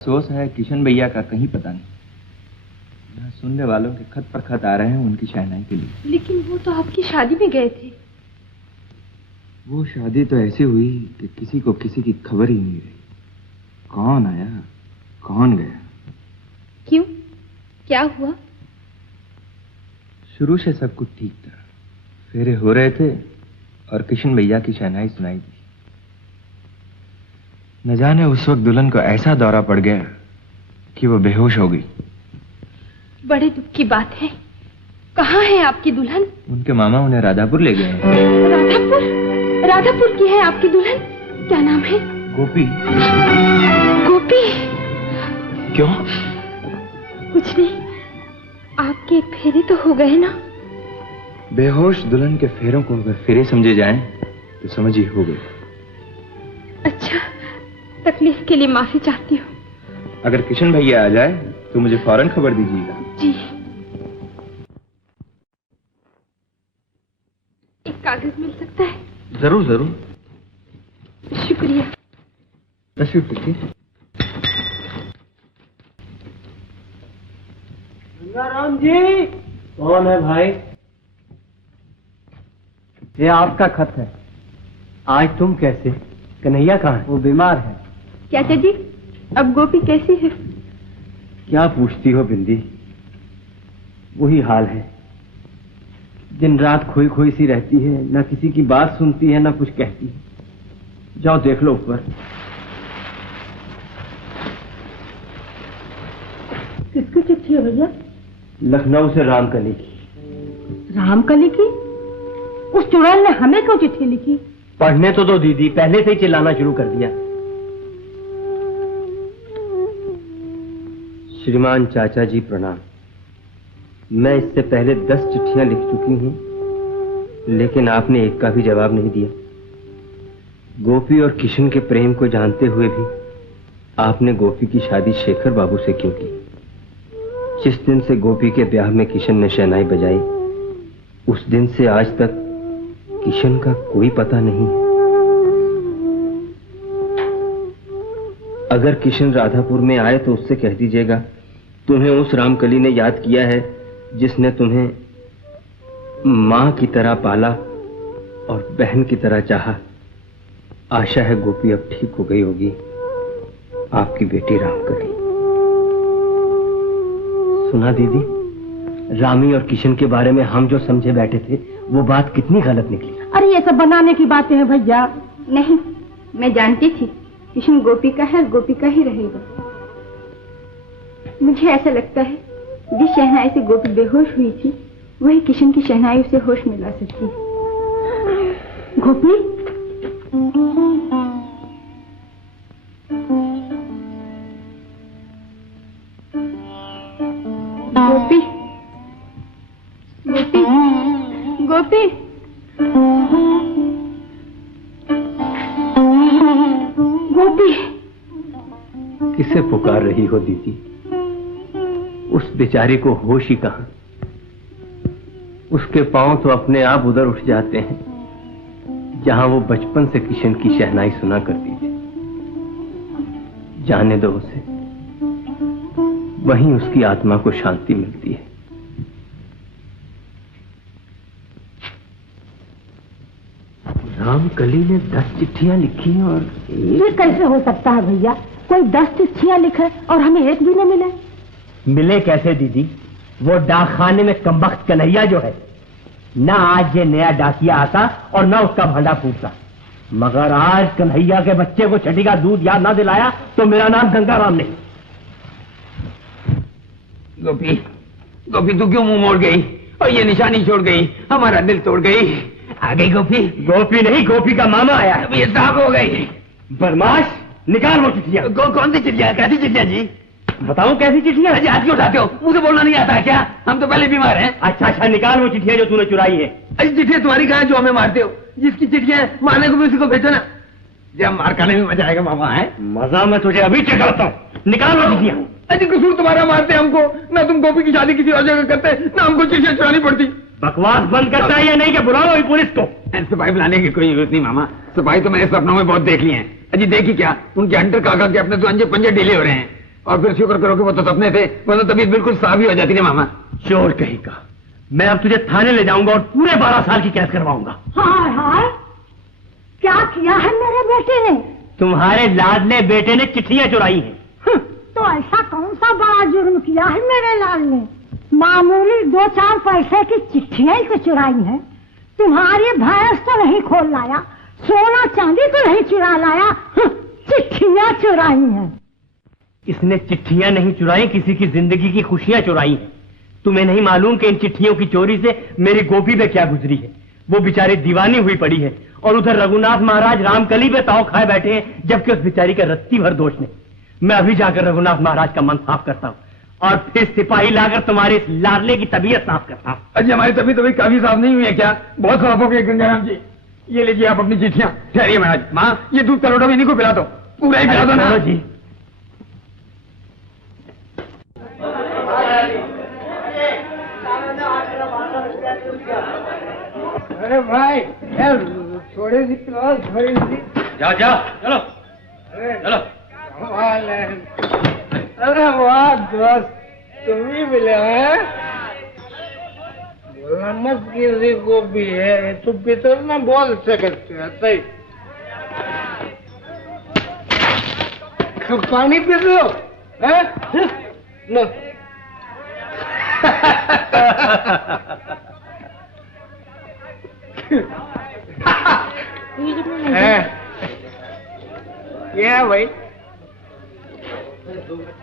अफसोस है किशन भैया का कहीं पता नहीं। यहाँ सुनने वालों के खत पर खत आ रहे हैं उनकी शहनाई के लिए। लेकिन वो तो आपकी शादी में गए थे। वो शादी तो ऐसी हुई कि किसी को किसी की खबर ही नहीं रही। कौन आया कौन गया। क्यों, क्या हुआ? शुरू से सब कुछ ठीक था। फेरे हो रहे थे और किशन भैया की शहनाई सुनाई दी। न जाने उस वक्त दुल्हन को ऐसा दौरा पड़ गया कि वो बेहोश हो गई। बड़े दुख की बात है। कहाँ है आपकी दुल्हन? उनके मामा उन्हें राधापुर ले गए हैं। राधापुर? राधापुर की है आपकी दुल्हन? क्या नाम है? गोपी। गोपी? क्यों? कुछ नहीं, आपके फेरे तो हो गए ना। बेहोश दुल्हन के फेरों को अगर फेरे समझे जाएं तो समझ ही हो गई। अच्छा, तकलीफ के लिए माफी चाहती हूँ। अगर किशन भैया आ जाए तो मुझे फौरन खबर दीजिएगा। जी। एक कागज मिल सकता है? जरूर जरूर। शुक्रिया। तशरीफ रखिए। गंगाराम जी। कौन है भाई? ये आपका खत है। आज तुम कैसे? कन्हैया कहाँ है? वो बीमार है। चाचा जी, अब गोपी कैसी है? क्या पूछती हो बिंदी, वही हाल है। दिन रात खोई खोई सी रहती है, न किसी की बात सुनती है न कुछ कहती है। जाओ देख लो ऊपर। किसकी चिट्ठी है भैया? लखनऊ से रामकली की। रामकली की? उस चुड़ैल ने हमें क्यों चिट्ठी लिखी? पढ़ने तो दो दीदी, पहले से ही चिल्लाना शुरू कर दिया। श्रीमान चाचा जी प्रणाम। मैं इससे पहले 10 चिट्ठियां लिख चुकी हूं, लेकिन आपने एक का भी जवाब नहीं दिया। गोपी और किशन के प्रेम को जानते हुए भी आपने गोपी की शादी शेखर बाबू से क्यों की? जिस दिन से गोपी के ब्याह में किशन ने शहनाई बजाई, उस दिन से आज तक किशन का कोई पता नहीं है। अगर किशन राधापुर में आए तो उससे कह दीजिएगा तुम्हें उस रामकली ने याद किया है जिसने तुम्हें मां की तरह पाला और बहन की तरह चाहा। आशा है गोपी अब ठीक हो गई होगी। आपकी बेटी रामकली। सुना दीदी, रामी और किशन के बारे में हम जो समझे बैठे थे वो बात कितनी गलत निकली। अरे ये सब बनाने की बातें हैं भैया। नहीं, मैं जानती थी किशन गोपी का है और गोपी का ही रहेगा। मुझे ऐसा लगता है जिस शहनाई से गोपी बेहोश हुई थी वही किशन की शहनाई उसे होश में ला सकती है। गोपी? गोपी? गोपी? गोपी? गोपी? किसे पुकार रही हो दीदी? उस बेचारे को होश ही कहां। उसके पांव तो अपने आप उधर उठ जाते हैं जहां वो बचपन से किशन की शहनाई सुना करती थी। जाने दो उसे, वहीं उसकी आत्मा को शांति मिलती है। रामकली ने 10 चिट्ठियां लिखी और ये कैसे हो सकता है भैया? कोई 10 चिट्ठियां लिखे और हमें एक भी न मिले। मिले कैसे दीदी? वो डाकखाने में कमबख्त कन्हैया जो है ना, आज ये नया डाकिया आता और ना उसका भांडा फूटता। मगर आज कन्हैया के बच्चे को छठी का दूध याद ना दिलाया तो मेरा नाम गंगाराम नहीं। गोपी, गोपी तू क्यों मुंह मोड़ गई और ये निशानी छोड़ गई? हमारा दिल तोड़ गई। आ गई गोपी? गोपी नहीं, गोपी का मामा आया है। अब ये साफ हो गई। बदमाश, निकाल वो चिट्ठियां। कौन सी चिट्ठियां? कैसी चिट्ठियां जी? बताऊं कैसी चिट्ठियां? अजी हाथ क्यों उठाते हो? मुझे बोलना नहीं आता है क्या? हम तो पहले बीमार हैं। अच्छा अच्छा, निकाल वो चिट्ठियां जो तूने चुराई है। अजी चिट्ठियां तुम्हारी कहाँ जो हमें मारते हो? जिसकी चिट्ठियां मारने को भी उसी को भेजो ना। जब मार खाने में मजा आएगा मामा है। मजा मैं तुझे अभी चेकता हूँ। निकाल वो चिट्ठियां। अजी कसूर तुम्हारा, मारते हमको ना। तुम गोपी की शादी किसी और जगह करते ना, हमको चिट्ठियां चुरानी पड़ती। बकवास बंद करता है या नहीं? कि बुलाओ ही पुलिस को। सिपाही बुलाने की कोई जरूरत नहीं मामा। सिपाही तो मैंने सपनों में बहुत देख लिए हैं। अजी देखी क्या, उनके हंटर काका के अपने तो अंजे पंजे ढीले हो रहे हैं। और फिर शुक्र करो कि वो तो सपने थे, वो तो तबीयत बिल्कुल साफ ही हो जाती थी मामा। चोर कहेगा, मैं अब तुझे थाने ले जाऊंगा और पूरे 12 साल की कैद करवाऊंगा। हाय हाय, क्या किया है मेरे बेटे ने? तुम्हारे लाडले बेटे ने चिट्ठियां चुराई हैं। तो ऐसा कौन सा बड़ा जुर्म किया है मेरे लाल ने? मामूली 2-4 पैसे की चिट्ठियां ही तो चुराई हैं। तुम्हारी भैंस तो नहीं खोल लाया, सोना चांदी तो नहीं चुरा लाया, चिट्ठियां चुराई हैं। इसने चिट्ठियां नहीं चुराई, किसी की जिंदगी की खुशियां चुराई हैं। तुम्हें नहीं मालूम कि इन चिट्ठियों की चोरी से मेरी गोपी पे क्या गुजरी है। वो बेचारी दीवानी हुई पड़ी है और उधर रघुनाथ महाराज रामकली पे ताव खाए बैठे हैं, जबकि उस बेचारी का रत्ती भर दोष नहीं। मैं अभी जाकर रघुनाथ महाराज का मन साफ करता हूँ और फिर सिपाही लाकर तुम्हारे इस लाडले की तबीयत साफ करता हूँ। अजी हमारी तबीयत अभी काफी साफ नहीं हुई है क्या? बहुत साफ हो गई गंगाराम जी। ये लीजिए आप अपनी चिट्ठियां। ठहरिए महाराज। माँ, ये दूध का लोटा भी इन्हीं को पिला दो, पूरा ही पिला दो ना जी। अरे भाई थोड़ी सी पिलाओ, थोड़ी सी। जाओ जाओ, चलो चलो। अरे वाह दोस्त, तुम ही मिले हैं? बोलना मत किसी को भी है, तो भीतर ना बोल सकते हैं। सही पानी पी लो है? लो। क्या भाई?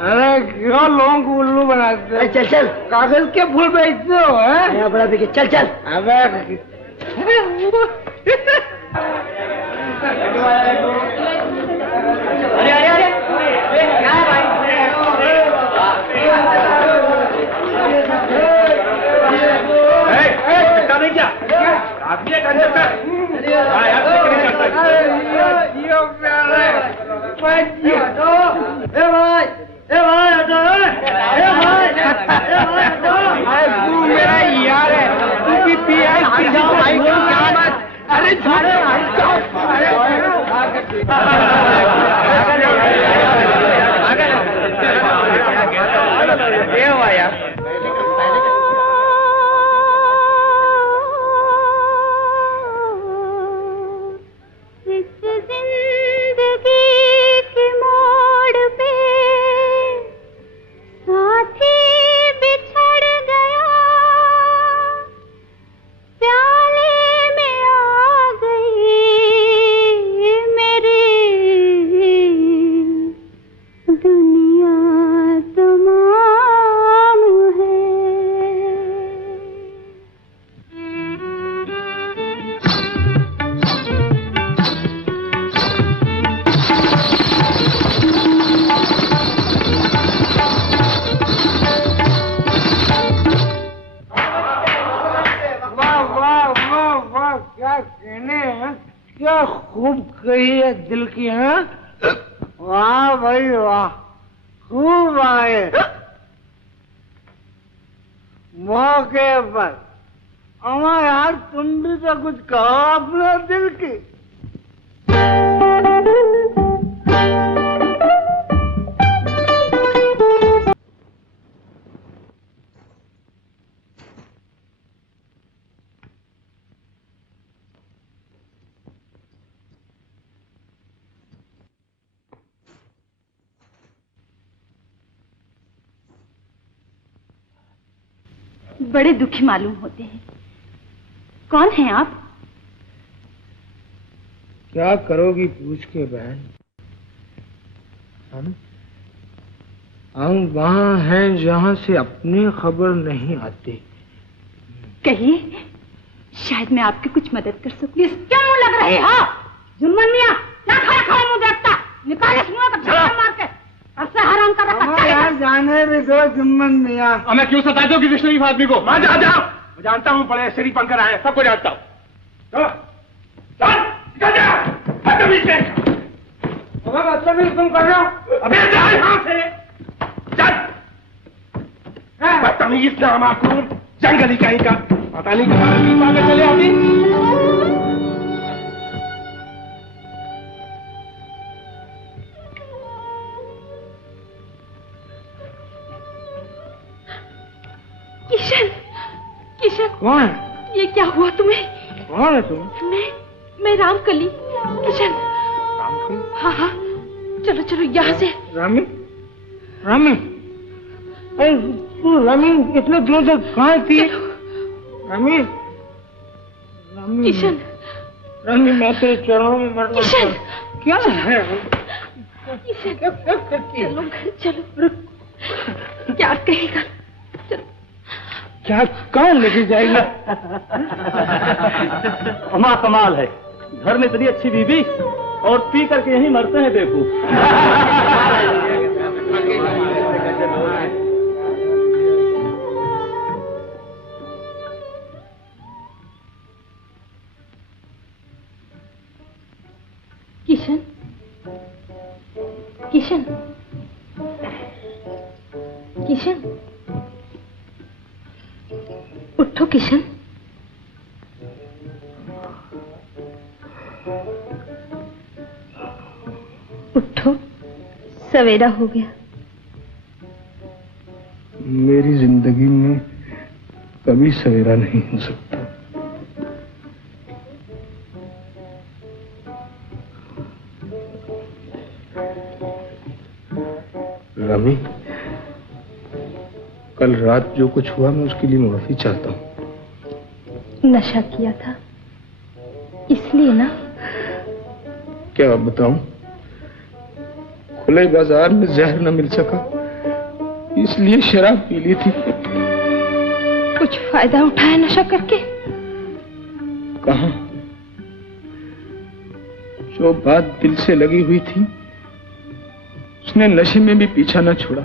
अरे क्यों लोगों को उल्लू बनाते हो? चल चल, कागज के फूल बेचते हो? है बड़ा बिके, चल चल। अबे अरे अरे अरे क्या है भाई? नहीं क्या आप ये तू मेरा यार है, तू भी पिया भाई। अरे छोड़ो यार। क्या खूब कही है दिल की। है वाह भाई वाह, खूब आए मौके पर। अमा यार तुम भी तो कुछ कहो अपने दिल की। बड़े दुखी मालूम होते हैं। कौन हैं आप? क्या करोगी पूछ के बहन? हम वहां हैं जहां से अपनी खबर नहीं आती। कहिए, शायद मैं आपकी कुछ मदद कर सकूं। क्यों लग रही हो जुम्मन मियां? क्या खड़ा खड़ा मुंह देखता? निकाल इस मुंह को झटका मार के। ऐसे हराम का रखा यार जाने भी दो जुम्मन मियां। हमें क्यों सताते हो किसी शरीफ आदमी को? मैं जा जाओ, मैं जानता हूँ बड़े शरीफ बनकर आए, सबको जानता हूँ। तुम कर रहे हो? अबे जा यहाँ से, चल। बदतमीज नामाकूम जंगली कहीं का, पता नहीं कहाँ चले आती। किशन, कौन? ये क्या हुआ तुम्हें? कौन है तुम? मैं रामकली। किशन। रामकली? हाँ हाँ, चलो चलो यहाँ से। रामी? रामी? अरे तू रामी इतने दिनों से कहाँ थी? रामी? रामी? किशन। रामी मैं तेरे चरणों में मरना। किशन। क्या है? किशन, चलो घर चलो। क्या कहेगा? चलो। क्या कहाँ लेके जाएगा? अमा कमाल है, घर में इतनी अच्छी बीवी और पी करके यहीं मरते हैं बेवकूफ। किशन, किशन, किशन, उठो किशन। उठो, सवेरा हो गया। मेरी जिंदगी में कभी सवेरा नहीं हो सकता। रमी, कल रात जो कुछ हुआ मैं उसके लिए माफी चाहता हूँ। नशा किया था इसलिए ना? क्या बताऊं? खुले बाजार में जहर न मिल सका इसलिए शराब पी ली थी। कुछ फायदा उठाया नशा करके? कहाँ? जो बात दिल से लगी हुई थी उसने नशे में भी पीछा न छोड़ा।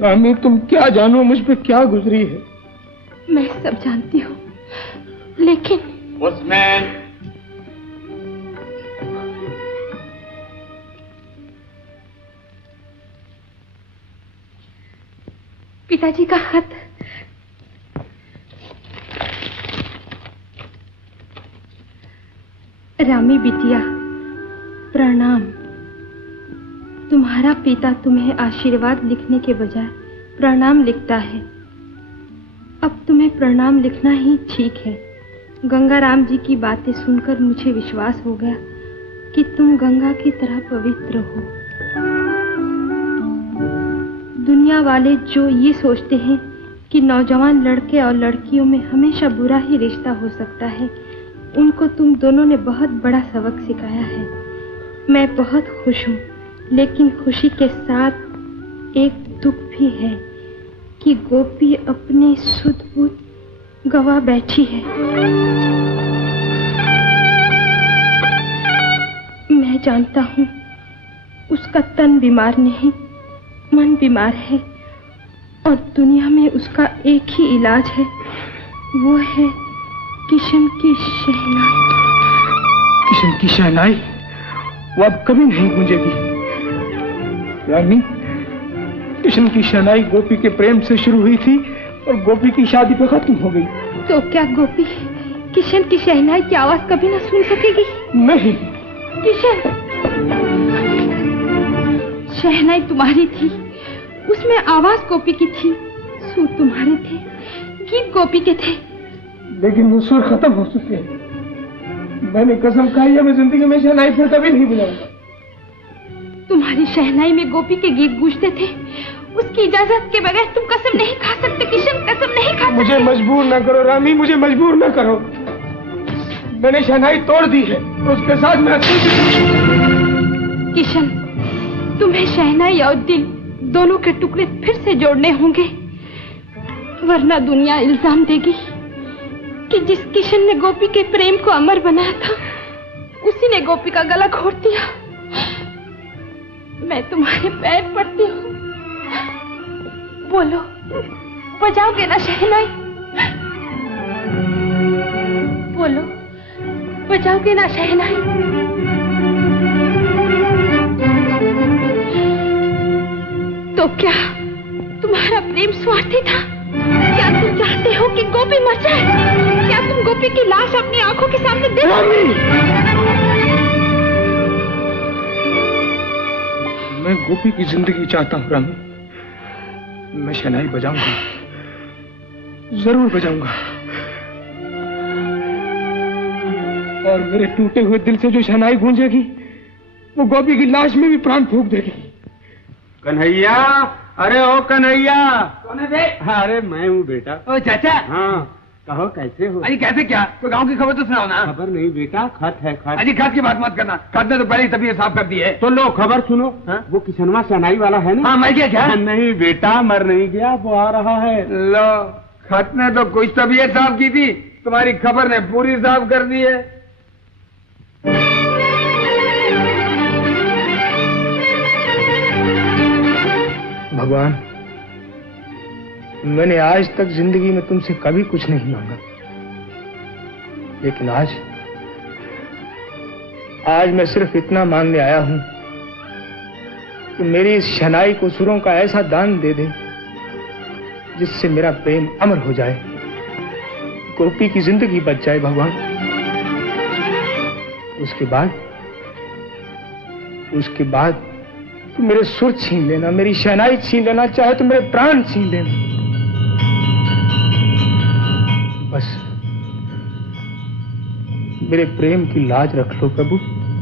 रामी, तुम क्या जानो मुझ पे क्या गुजरी है। मैं सब जानती हूँ, लेकिन पोस्टमैन। पिताजी का खत। रामी बिटिया, प्रणाम। तुम्हारा पिता तुम्हें आशीर्वाद लिखने के बजाय प्रणाम लिखता है। अब तुम्हें प्रणाम लिखना ही ठीक है। गंगाराम जी की बातें सुनकर मुझे विश्वास हो गया कि तुम गंगा की तरह पवित्र हो। दुनिया वाले जो ये सोचते हैं कि नौजवान लड़के और लड़कियों में हमेशा बुरा ही रिश्ता हो सकता है, उनको तुम दोनों ने बहुत बड़ा सबक सिखाया है। मैं बहुत खुश हूँ, लेकिन खुशी के साथ एक दुख भी है कि गोपी अपने सुध-बुध गवा बैठी है। मैं जानता हूँ उसका तन बीमार नहीं, मन बीमार है, और दुनिया में उसका एक ही इलाज है, वो है किशन की शहनाई। किशन की शहनाई वो अब कभी नहीं गूंजेगी। रानी, किशन की शहनाई गोपी के प्रेम से शुरू हुई थी और गोपी की शादी पे खत्म हो गई। तो क्या गोपी किशन की शहनाई की आवाज कभी न सुन सकेगी? नहीं। किशन, शहनाई तुम्हारी थी, उसमें आवाज गोपी की थी, सुर तुम्हारे थे, गीत गोपी के थे। लेकिन वो सुर खत्म हो चुके हैं। मैंने कसम खाई है मैं जिंदगी में शहनाई फिर कभी नहीं बजाऊंगा। तुम्हारी शहनाई में गोपी के गीत गूंजते थे, उसकी इजाजत के बगैर तुम कसम नहीं खा सकते किशन, कसम नहीं खा सकते। मुझे मजबूर न करो रामी, मुझे मजबूर न करो। मैंने शहनाई तोड़ दी है, उसके साथ मैं किशन, तुम्हें शहनाई और दिल दोनों के टुकड़े फिर से जोड़ने होंगे, वरना दुनिया इल्जाम देगी कि जिस किशन ने गोपी के प्रेम को अमर बनाया था, उसी ने गोपी का गला घोट दिया। मैं तुम्हारे पैर पड़ती हूँ, बोलो, बजाओगे ना शहनाई? बोलो, बजाओगे ना शहनाई? तो क्या तुम्हारा प्रेम स्वार्थी था? क्या तुम चाहते हो कि गोपी मर जाए? क्या तुम गोपी की लाश अपनी आंखों के सामने देख? मैं गोपी की जिंदगी चाहता हूँ रामी। मैं शहनाई बजाऊंगा, जरूर बजाऊंगा। और मेरे टूटे हुए दिल से जो शहनाई गूंजेगी वो गोपी की लाश में भी प्राण फूंक देगी। कन्हैया, अरे ओ कन्हैया। कौन है बे? अरे मैं हूँ बेटा। ओ चाचा। हाँ, कहो कैसे हो? अरे कैसे क्या? तो गांव की खबर तो सुनाओ ना। खबर नहीं बेटा, खत है खत। अजी खत की बात मत करना, खत ने तो पहले ही तबीयत साफ कर दी है। तो लो खबर सुनो। हाँ? वो किशनवा शहनाई वाला है ना? हाँ मर गया क्या? नहीं बेटा, मर नहीं गया, वो आ रहा है। लो, खत ने तो कुछ तबीयत साफ की थी, तुम्हारी खबर ने पूरी साफ कर दी है। भगवान, मैंने आज तक जिंदगी में तुमसे कभी कुछ नहीं मांगा, लेकिन आज मैं सिर्फ इतना मांगने आया हूं कि मेरी इस शहनाई को सुरों का ऐसा दान दे दे जिससे मेरा प्रेम अमर हो जाए, गोपी की जिंदगी बच जाए भगवान। उसके बाद तो मेरे सुर छीन लेना, मेरी शहनाई छीन लेना, चाहे तो मेरे प्राण छीन लेना, बस मेरे प्रेम की लाज रख लो प्रभु।